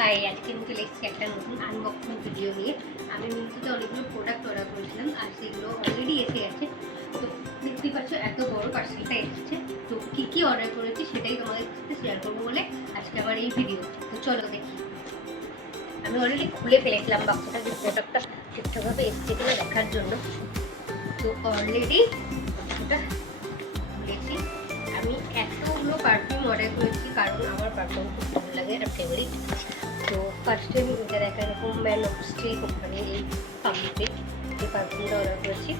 High, আজকে আমি চলে এসেছি একটা নতুন আনবক্সিং ভিডিও নিয়ে। আমি মিন্ত্রাতে অনেকগুলো প্রোডাক্ট অর্ডার করেছিলাম আর সেগুলো অলরেডি এসে গেছে। তো দেখতেই পাচ্ছ এত বড় পার্সেলটা এসেছে। তো কী কী অর্ডার করেছি সেটাই তোমাদের সাথে শেয়ার করবো বলে আজকে আমার এই ভিডিও। তো চলো দেখি। আমি অলরেডি খুলে ফেলেছিলাম বাক্সটা, যে প্রোডাক্টটা ঠিকঠাকভাবে এসছে কিনা দেখার জন্য। তো অলরেডি বাক্সটা খুলেছি। আমি এতগুলো পারফিউম অর্ডার করেছি কারণ আমার পারফিউম খুব ভালো লাগে, এটা ফেভারিট। তো ফার্স্টে আমি এটা দেখা এরকম ম্যান অফ স্টিল কোম্পানির এই পাম্পে এই পারফিউমটা অর্ডার করেছি।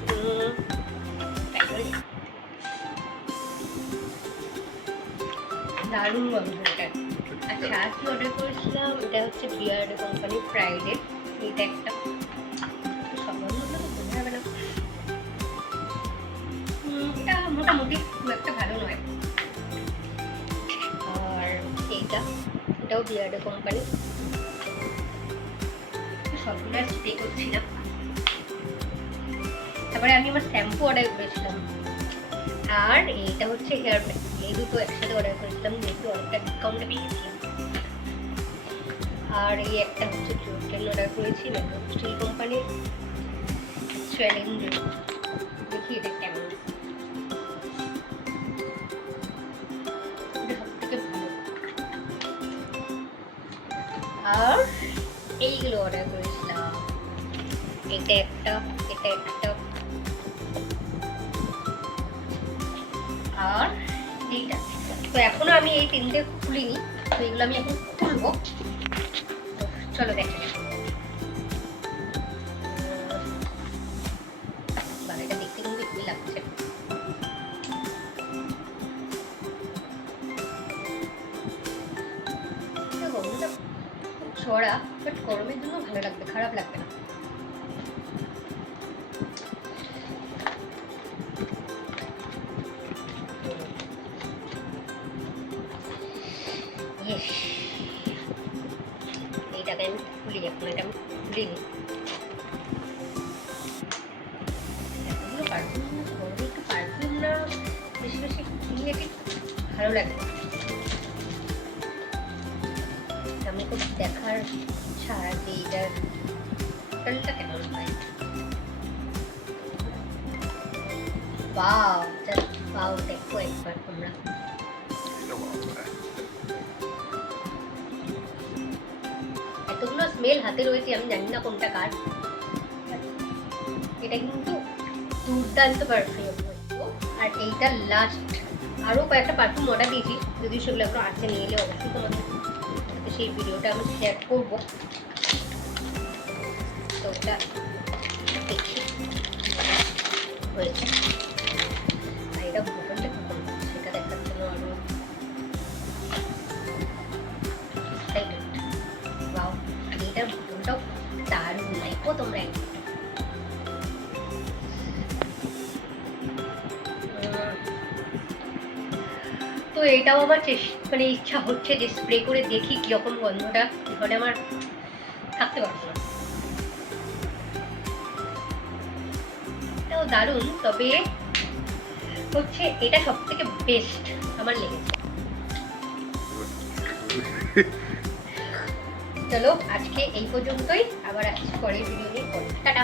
দারুণ গন্ধ এটা। আচ্ছা, আর কি অর্ডার করেছিলাম, এটা হচ্ছে বিয়ার্ড কোম্পানির ফ্রাইডে। এটা একটা সব গন্ধগুলো তো বোঝা যাবে না, এটা মোটামুটি খুব একটা ভালো নয়। আর এটাও বিয়ার্ড কোম্পানি, সবগুলো স্প্রে করছিলাম। তারপরে আমি আমার শ্যাম্পু অর্ডার করেছিলাম, আর এইটা হচ্ছে হেয়ার প্যাক। এই দুটো একসাথে অর্ডার করেছিলাম যেহেতু অনেকটা ডিসকাউন্টে পেয়েছিলাম। আর এই একটা হচ্ছে জোটেল অর্ডার করেছি স্টিল কোম্পানির চ্যালেঞ্জ। দেখি এটা কেমন, এটা সব থেকে ভালো। আর এইগুলো অর্ডার করেছিলাম, এটা একটা, এটা একটা, আর এইটা। তো এখনো আমি এই তিনটে খুলিনি, তো এগুলো আমি এখন খুলবো। চলো দেখা যাক। এটা দেখতে কিন্তু খুবই লাগছে। গরমটা খুব ছড়া, বাট গরমের জন্য ভালো লাগবে, খারাপ লাগবে না। এইটাকে আমি খুলি, এখন এটা আমি খুলিনি। এতগুলো পারফিউম, গরমে একটু পারফিউম না বেশি বেশি কিনলে ঠিক ভালো লাগে। আমি খুব দেখার ইচ্ছা যে এইটার টোটালটা কেমন হয়। ওয়াও, জাস্ট ওয়াও, দেখো একবার তোমরা। এতগুলো স্মেল হাতে রয়েছে, আমি জানি না কোনটা কার। এটা কিন্তু দুর্দান্ত পারফিউম। আর এইটা লাস্ট, আরও কয়েকটা পারফিউম অর্ডার দিয়েছি, যদি সেগুলো এখনো আছে নিয়ে এলে অবশ্যই তোমাদের সেই ভিডিওটা আমি শেয়ার করবো। তো ওটা দেখি হয়েছে। আর এটা বোতলটা কখন সেটা দেখার জন্য আরও বাও, এইটার বোতলটাও দারুণ, দেখো তোমরা। তো এইটাও আমার মানে ইচ্ছা হচ্ছে যে স্প্রে করে দেখি কীরকম গন্ধটা, তাহলে আমার থাকতে পারবো না। এটাও দারুণ, তবে হচ্ছে এটা সব থেকে বেস্ট আমার লেগেছে। চলো আজকে এই পর্যন্তই, আবার আসছি পরের ভিডিও নিয়ে। টাটা।